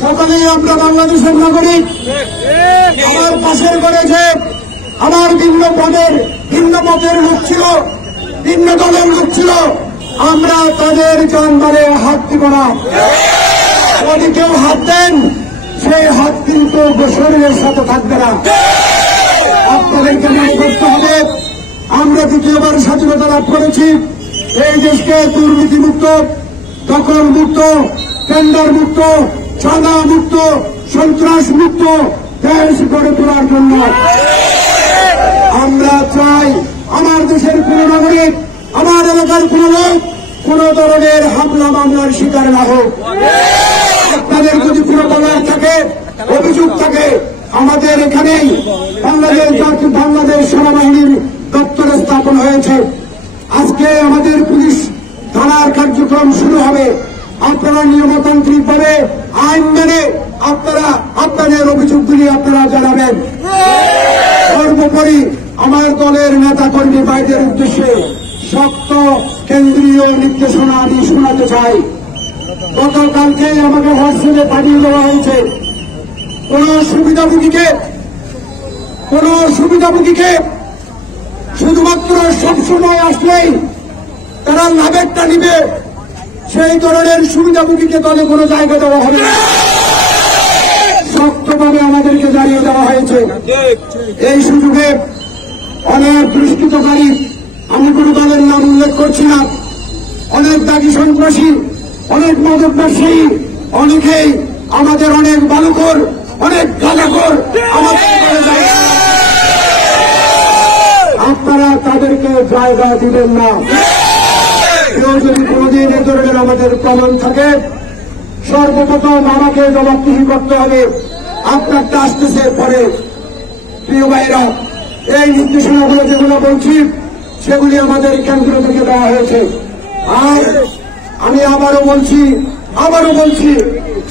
সকলেই আমরা বাংলাদেশের নাগরিক। আমার পাশের ঘরে যে আমার ভিন্ন মতের লোক ছিল, ভিন্ন দলের লোক ছিল, আমরা তাদের জানমালে হাত দিব না। যদি কেউ হাত দেন, সেই হাত কিন্তু শরীরের সাথে থাকবে না। আপনাদেরকে মনে করতে হবে, আমরা দ্বিতীয়বার স্বাধীনতা লাভ করেছি। এই দেশকে দুর্নীতি মুক্ত, দখল মুক্ত, টেন্ডার মুক্ত, চাঁদা মুক্ত, সন্ত্রাস মুক্ত দেশ গড়ে তোলার জন্য। আমরা চাই আমার দেশের কোন নাগরিক, আমার এলাকার কোন লোক কোন ধরনের হামলা মামলার শিকার না হোক। আপনাদের যদি কোনো বলার থাকে, অভিযোগ থাকে, আমাদের এখানেই বাংলাদেশ সেনাবাহিনীর দপ্তর স্থাপন হয়েছে। আজকে আমাদের পুলিশ থানার কার্যক্রম শুরু হবে। আপনারা নিয়মতান্ত্রিক ভাবে আইন মেনে আপনাদের অভিযোগগুলি আপনারা জানাবেন। সর্বোপরি আমার দলের নেতা কর্মী ভাইদের উদ্দেশ্যে শক্ত কেন্দ্রীয় নির্দেশনা আমি শোনাতে চাই। গতকালকে আমাকে হোয়াটসঅ্যাপে পাঠিয়ে দেওয়া হয়েছে, কোন সুবিধাভোগীকে শুধুমাত্র সবসময় আসলেই তারা লাভেরটা নিবে, সেই ধরনের সুবিধাভোগীকে দলে কোনো জায়গা দেওয়া হবে না। শক্তভাবে আমাদেরকে জানিয়ে দেওয়া হয়েছে। এই সুযোগে অনেক দুষ্কৃতকারী, আমি কোন দলের নাম উল্লেখ করছি না, অনেক দাগি সন্ত্রাসী, অনেক মাদক ব্যবসায়ী, অনেকেই আমাদের অনেক বালুকর, অনেক গাঁজাখোর আমাদের আপনারা তাদেরকে জায়গা দিবেন না। কেউ যদি কোনদিন এ ধরনের আমাদের প্রমাণ থাকে, সর্বপ্রথম আমাকে জবাবদিহি করতে হবে। আপনারটা আসতেছে পরে। প্রিয় ভাইরা, এই নির্দেশনাগুলো যেগুলো বলছি সেগুলি আমাদের কেন্দ্র থেকে দেওয়া হয়েছে। আর আমি আবারও বলছি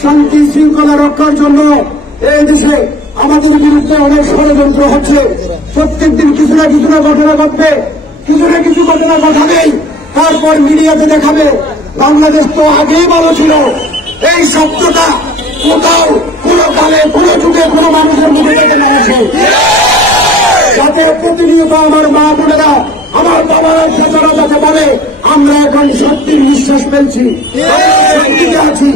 শান্তি শৃঙ্খলা রক্ষার জন্য এই দেশে আমাদের বিরুদ্ধে অনেক ষড়যন্ত্র হচ্ছে। প্রত্যেকদিন কিছু না কিছু ঘটনা ঘটবে, কিছু ঘটনা ঘটাবেই, তারপর মিডিয়াতে দেখাবে বাংলাদেশ তো আগেই ভালো ছিল। এই শব্দটা কোথাও কোনো কালে কোনো যুগে কোনো মানুষের মুখে থেকে নেমেছে, যাতে প্রতিনিয়ত আমার মা বোনেরা, আমার বাবারা যারা যাতে বলে আমরা এখন সত্যির নিঃশ্বাস ফেলছি, আছি।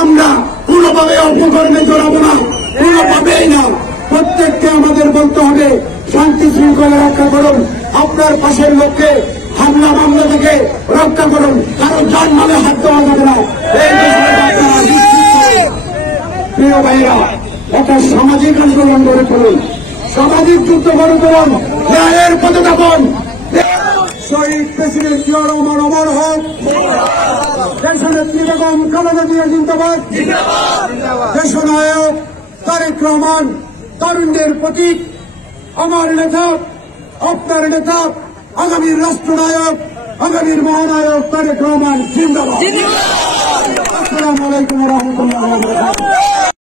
আমরা কোনোভাবে অপকর্মে জড়াবো না, কোনোভাবেই না। প্রত্যেককে আমাদের বলতে হবে শান্তি শৃঙ্খলা রক্ষা করুন, আপনার পাশের লোককে হামলা মামলা থেকে রক্ষা করুন, কারণ জানমালে হাত দেওয়া যাবে না। প্রিয় ভাইরা, একটা সামাজিক আন্দোলন গড়ে তুলুন, সামাজিক যুদ্ধ গড়ে তুলুন, ন্যায়ের পথে থাকুন। শহীদ প্রেসিডেন্ট জিয়া রহমান অমর হোক, দেশনেত্রী বেগম খালেদা জিয়া জিন্দাবাদ, দেশনায়ক তারেক রহমান তরুণদের প্রতীক, আমার নেতা, আপনার নেতা, আগামীর রাষ্ট্রনায়ক, আগামীর মহানায়ক তারেক রহমান জিন্দাবাদ। আসসালামু আলাইকুম ওয়া রাহমাতুল্লাহি ওয়া বারাকাতুহু।